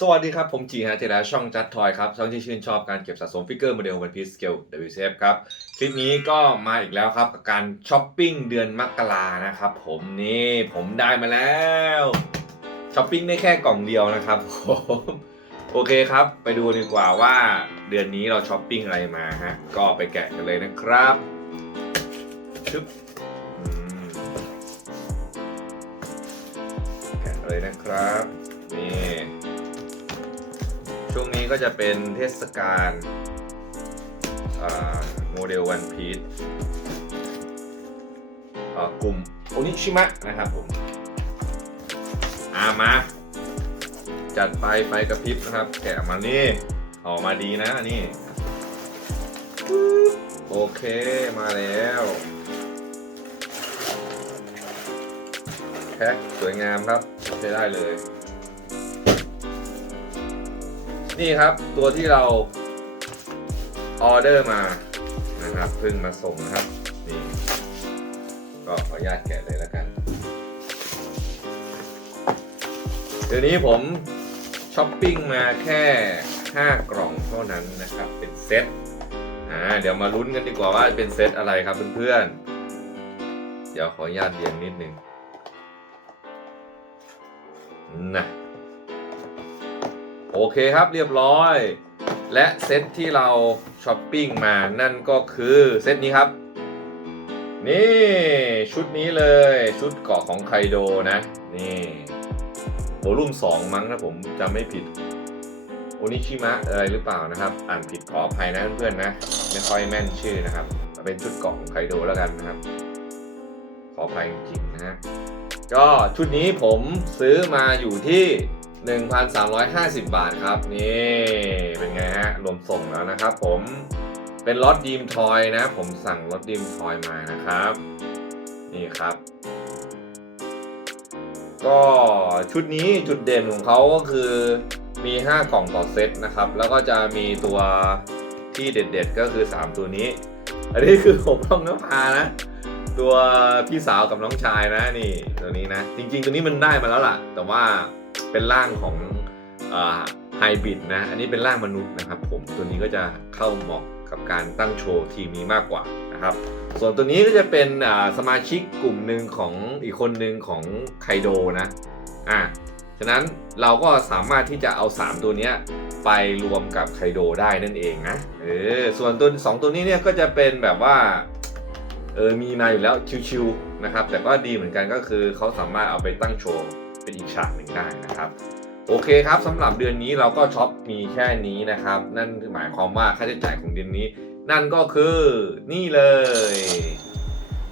สวัสดีครับ ผมจีฮะเทระช่องจัดทอยครับ ช่องที่ชื่นชอบการเก็บสะสมฟิกเกอร์โมเดลวันพีซสเกล WCF ครับ คลิปนี้ก็มาอีกแล้วครับกับการช้อปปิ้งเดือนมกรานะครับผมนี่ผมได้มาแล้วช้อปปิ้งได้แค่กล่องเดียวนะครับผมโอเคครับ ไปดูดีกว่าว่าเดือนนี้เราช้อปปิ้งอะไรมาฮะก็ไปแกะกันเลยนะครับชึบแกะเลยนะครับนี่ ช่วงนี้ก็จะเป็นเทศกาลโมเดลวันพีชกลุ่มโอนิชิมะนะครับผมอามาจัดไปไฟกระพริบนะครับ แกะมานี่ออกมาดีนะนี่โอเคมาแล้วแพ็คสวยงามครับใช้ได้เลย นี่ครับตัวที่เราออเดอร์มานะครับเพิ่งมาส่งนะครับนี่ก็ขออนุญาตแกะเลยแล้วกันเดี๋ยวนี้ผมช้อปปิ้งมาแค่ 5 กล่องเท่านั้นนะครับ เป็นเซตอ่าเดี๋ยวมาลุ้นกันดีกว่าว่าเป็นเซตอะไรครับเพื่อนๆเดี๋ยวขออนุญาตเรียงนิดนึงนะ โอเคครับเรียบร้อย และเซตที่เราช้อปปิ้งมานั่นก็คือเซตนี้ครับ นี่ชุดนี้เลยชุดเกาะของไคโดนะ นี่โวลุ่ม2 มั้งถ้าผมจำไม่ผิดโอนิชิมะอะไรหรือเปล่านะครับ อ่านผิดขออภัยนะเพื่อนๆนะ ไม่ค่อยแม่นชื่อนะครับเป็นชุดเกาะของไคโดแล้วกันนะครับ ขออภัยจริงๆนะฮะก็ชุดนี้ผมซื้อมาอยู่ที่ 1,350 บาทครับ นี่เป็นไงฮะ รวมส่งแล้วนะครับผมเป็นล็อตดีมทอยนะ ผมสั่งล็อตดีมทอยมานะครับ นี่ครับ ก็ชุดนี้จุดเด่นของเขาก็คือมี 5 กล่องต่อเซตนะครับ แล้วก็จะมีตัวที่เด็ดๆก็คือ 3 ตัวนี้ อันนี้คือผมต้องน้ำพานะ ตัวพี่สาวกับน้องชายนะนี่ตัวนี้นะ จริงๆตัวนี้มันได้มาแล้วล่ะ แต่ว่า เป็นร่างของไฮบริดนะ อันนี้เป็นร่างมนุษย์นะครับผมตัวนี้ก็จะเข้าเหมาะกับการตั้งโชว์ทีมนี้มากกว่านะครับส่วนตัวนี้ก็จะเป็นสมาชิกกลุ่มหนึ่งของอีกคนหนึ่งของไคโดนะอะฉะนั้นเราก็สามารถที่จะเอา 3 ตัวนี้ไปรวมกับไคโดได้นั่นเองนะเออส่วนตัวสองตัวนี้เนี่ยก็จะเป็นแบบว่าเออมีมาอยู่แล้วชิวๆนะครับแต่ก็ดีเหมือนกันก็คือเขาสามารถเอาไปตั้งโชว์ เป็นอีกฉากหนึ่งได้นะครับ โอเคครับสำหรับเดือนนี้เราก็ช็อปมีแค่นี้นะครับ นั่นหมายความว่าค่าใช้จ่ายของเดือนนี้ นั่นก็คือนี่เลย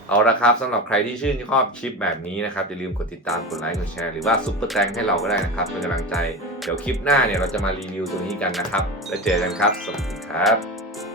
เอาละครับสำหรับใครที่ชื่นชอบคลิปแบบนี้นะครับอย่าลืมกดติดตามกดไลค์กดแชร์หรือว่าซุปเปอร์แตงให้เราก็ได้นะครับเป็นกำลังใจเดี๋ยวคลิปหน้าเนี่ยเราจะมารีวิวตัวนี้กันนะครับ แล้วเจอกันครับสวัสดีครับ